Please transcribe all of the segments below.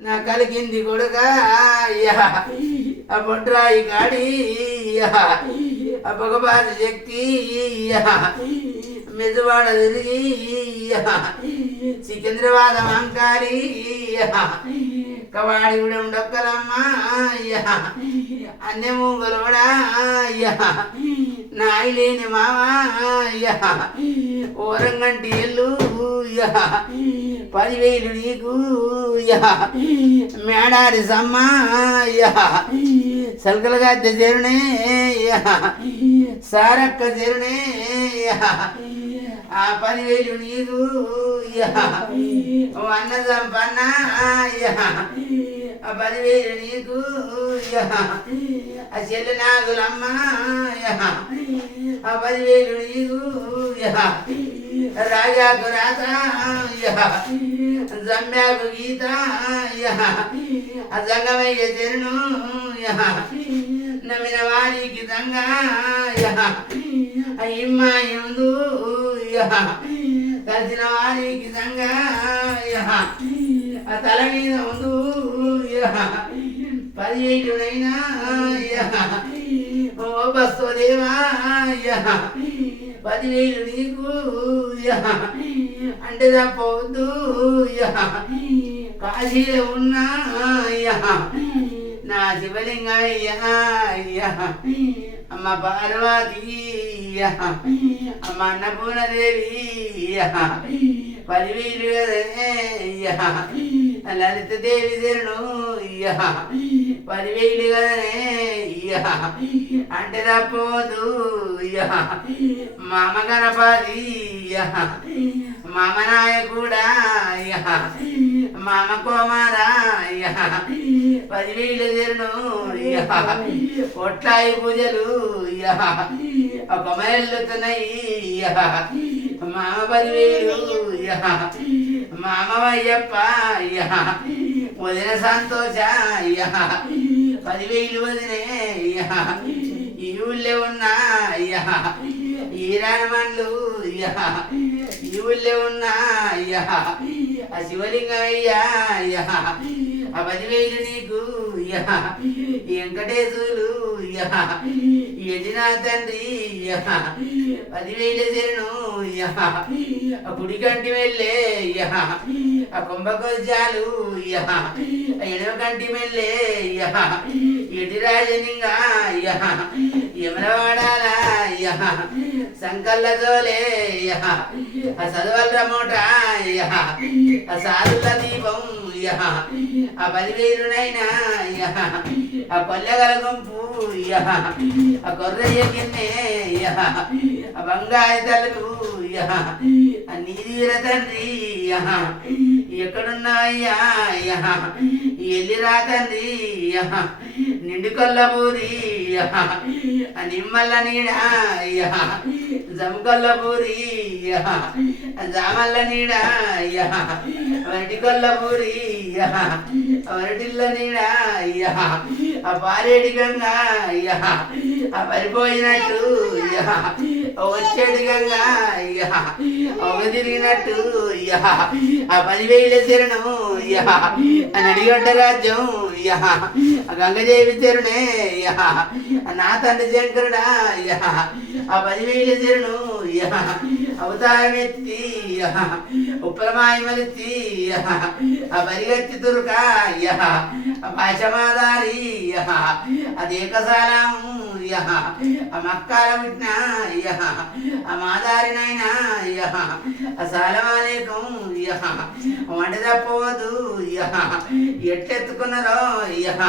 నా కలిగింది కొడుక అయ్యా. ఆ బొడ్రాయి కాడి ఆ పొగబాద శక్తి మెదువాడ తిరిగి అయ్యా. అహంకారి కవాడి కూడా ఉండొక్కలమ్మా అయ్యా. అన్నెము గొలవడా నాయలేని నాయి లేని ఓరంగంటి ఎల్లు పదివేలు నీకు మేడారి సమ్మ అయ్యా. సల్కలుగా చేరునే సారక్క చేరునే ఆ పదివేలు నీకు అన్న సంపన్న ఆ పదివేలు నీకు ఆ చెల్లి నాగులమ్మ ఆ పదివేలు నీకు రాజాకు రాత అయ్యా జమ్యాకు గీత ఆ జంగమయ్య తెరును నమ్మిన వారికి దంగ అయ్యా ఇమ్మ ఎందు కలిసిన వారికి దంగ తల మీద ఉందు పదిహేడునైనా అయ్యా ఓ పదివేలు నీకు అంటే తప్పవద్దు కాశీలో ఉన్నా నా శివలింగయ్య అమ్మ పార్వతి అమ్మ అన్నపూర్ణదేవి అయ్యా పదివేలు కదనే లలిత దేవి తెరుడు పదివేలు కదనే అయ్యా అంటే తప్పదు అయ్యా మామ గణపతి అయ్యా మామ నాయకుడా అయ్యా మామ కుమారా అయ్యా పదివేలు తెరును అయ్యా కొట్లాయి పూజలు అయ్యా ఒక మైళ్ళుతున్నాయి అయ్యా మామ పదివేలు అయ్యా మామ అయ్యప్ప అయ్యా వదిన సంతోష అయ్యా పదివేలు వదినే అయ్యా ఈ ఊళ్ళే ఉన్నా అయ్యా ఈ రానమండ్లు అయ్యా ఈ ఊళ్ళే ఉన్నా అయ్యా ఆ శివలింగం అయ్యా అయ్యా ఆ పదివేలు నీకు. వెంకటేశులు. ఎదినా తండ్రి? పదివేలు అయ్యా ఆ కుడి కంటి వెళ్ళే ఆ ఆ ఎడమ కంటి వెళ్ళే అయ్యా ఎడి రాజనింగా అయ్యా యమనవాడాలా అయ్యా సంకల్లతోలే ఆ చదవల్ల మూట. అయ్యా ఆ సారుల దీపం. అయ్యా ఆ పదివేలునైనా అయ్యా ఆ కొల్లెగల గుంపు అయ్యా ఆ కొర్రయ్య గిన్నె అయ్యా ఆ బంగారు తలకు అయ్యా ఆ నీదిర తండ్రి అయ్యా ఎక్కడున్నాయ్యా అయ్యా ఎల్లిరా తండ్రి అయ్యా నిండు కొల్లపూరి నిమ్మల్ల నీడా అయ్యా. జమకొల్లపూరి జామల్ల నీడా వరటి కొల్లపూరి వరటిల్ల నీడా అయ్యా. ఆ పారేటి గంగా ఆ పరిపోయినట్టు వచ్చేటి గంగా. అయ్యా ఒక తిరిగినట్టు. అయ్యా ఆ పదివేల శరణం. అయ్యా ఆ నడిగడ్డ రాజ్యం. అయ్యా ఆ గంగదేవి అయ్యా ఆ నా తండ్రి శంకరుడా. అయ్యా ఆ పదివేల శరణు. అయ్యా అవతారం ఎత్తి అయ్యా ఉప్పలమాయమలెత్తి అయ్యా ఆ పరిగెత్తి దుర్గా అయ్యా ఆ పాశమాదారి అయ్యా అది వంట తప్పవద్దు ఎట్టెత్తుకున్నారో అయ్యా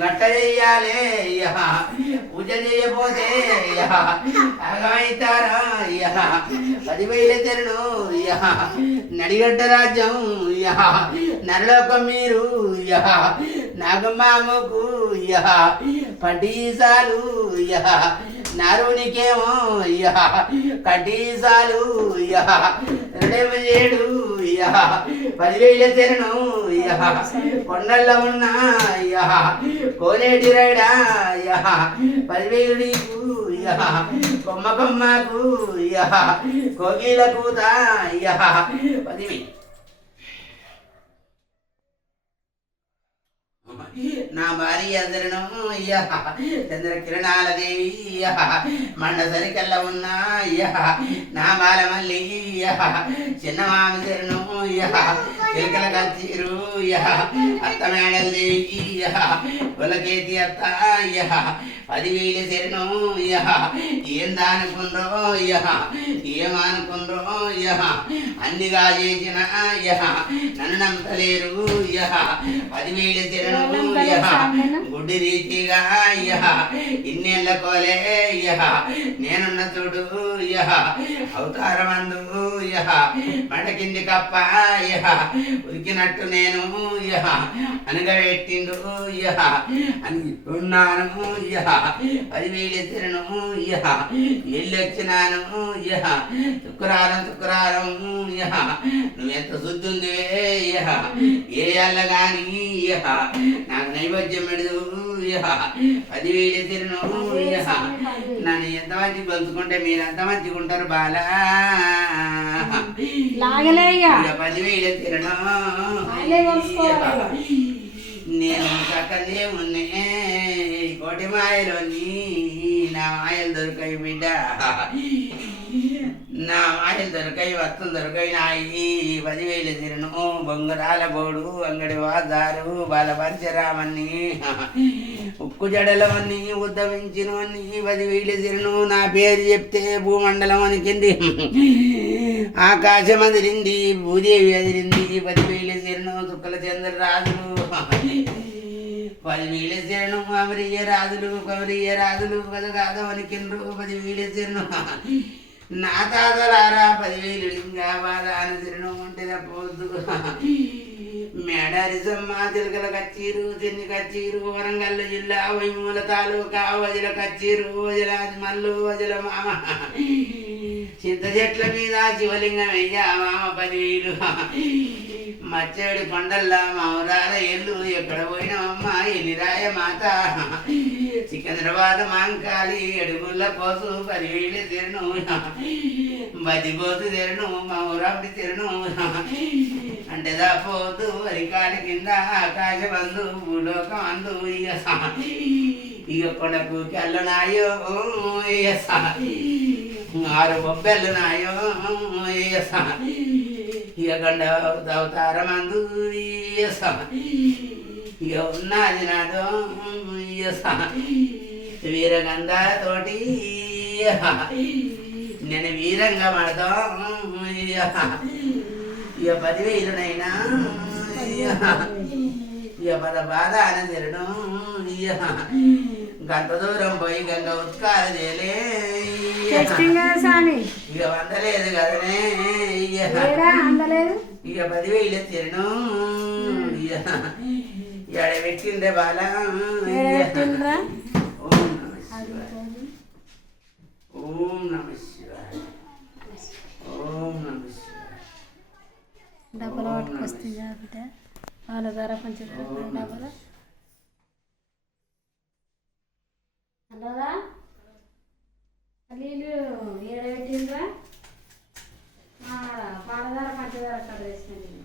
గట్ట చెయ్యాలే పూజ చేయబోతే అయ్యా అగమైతారా అయ్యా పదివేల తెరను నడిగడ్డ రాజ్యం అయ్యా నరలోకం మీరు అయ్యా నాగమామకు అయ్యా పటీసాలు అయ్యా నరునికేమో అయ్యా కటీసాలు అయ్యా రెండేమో ఏడు పదివేల తెరను అయ్యా కొండల్లో ఉన్న అయ్యా కోనేటి రైడా అయ్యా పదివేలు నీకు అయ్యా కొమ్మ కొమ్మకు అయ్యా కోగిల కూత అయ్యా పదివేలు. నా భార్య శరణు అయ్యా చంద్ర కిరణాల దేవి అయ్యా మండ సరికల్ల ఉన్నా అయ్యా నా బాలమల్లి అయ్యా చిన్న మామ శరణు అయ్యా చిలకల కచ్చిరు అయ్యా అత్త మేడల దేవి అయ్యా కులకేతి అత్త అయ్యా పదివేలు శరణు అయ్యా ఏం దానుకుందో అయ్యా ఏమనుకుందో అయ్యా అన్నిగా చేసిన అయ్యా నన్ను నమ్మలేరు అయ్యా పదివేలు శరణు గుడ్డి రీతిగా అయ్యా ఇన్నేళ్ళ కోలే అయ్యా నేనున్న చూడు యహ అవతారమందు యహ మంట కప్ప యహ ఉరికినట్టు నేను యహ అనగబెట్టిండు యహ అని ఉన్నాను యహ పదివేలు ఎత్తిరను అయ్యా ఎల్లు వచ్చినాను శుక్రారం శుక్రారం యహ నువ్వెంత శుద్ధుందివే యహ ఏ అల్ల గాని నాకు నైవేద్యం పెడదు పదివేలు అయ్యా నన్ను ఎంత మంచి మీరు ఎంత మంచిగా ఉంటారు బాలా. పదివేలు కొలుసుకోవాలి. నేను చక్కదే ఉన్నే. కోటి మాయలోని నా మాయలు దొరికాయి బిడ్డ. నా మాయలు దొరకై వస్తులు దొరకై నాయి పదివేలు తిరను బొంగరాల బోడు అంగడి వాదారు బాలపరిచరామన్ని ఉక్కు జడలవన్నీ ఉద్దవించినవన్నీ పదివేలు తిరను. నా పేరు చెప్తే భూమండలం అనికింది. ఆకాశం అదిరింది భూదేవి అదిరింది. పదివేలు తిరను దుఃఖల చంద్ర రాజులు. పదివేలు తిరను కమరియ రాజులు కమరియ రాజులు కథ కాదవని కిండ్రు పదివేలు నా తాతలారా పదివేలు లింగా బాధ అని తిరను తప్పవద్దు మేడారి సమ్మ తిలకల కచ్చీరు తిన్ని కచ్చీరు వరంగల్ జిల్లా వైమూల తాలూకా వజల కచ్చీరు వజలాది మల్లు వజల మామ. చింత చెట్ల మీద శివలింగం అయ్యా మామ పదివేలు. మచ్చేడు కొండల్లా మామరాల ఎల్లు ఎక్కడ పోయినామమ్మ ఎల్లిరాయ మాత సికింద్రాబాద్ మాంకాలి అడుగుల పోసు పదివేలు తెరను. బతిపోతు తెరను మామూరాపుడి తెరను. అంటే దాపోతు అరికాలి కింద ఆకాశం అందు భూలోకం అందు ఇక స- ఇక కొనకు కెళ్ళనాయో ఆరు బొబ్బెలు నాయో ఇక గండ అవతారమందు ఇక ఇక స- వీరగంధ తోటి నేను వీరంగా పడతాం ఇక పదివేలునైనా ఇక పద బాధ అని తిరడం గంట దూరం పోయి గంగ ఉత్కాల చేయలే ఇక వందలేదు కదనే ఇక పదివేలు తిరను ఇక ఇక పెట్టిందే బాల. ఓం నమ శివాయ. ఓం నమ శివాయ. డబ్బులు పట్టుకొస్తే బిడ్డ. వాళ్ళ ధర కొంచెం డబ్బులు. అల్లదా నీళ్ళు ఏడ పెట్టిండ్రా? మా పాలధార పంచదార అక్కడ వేసినాను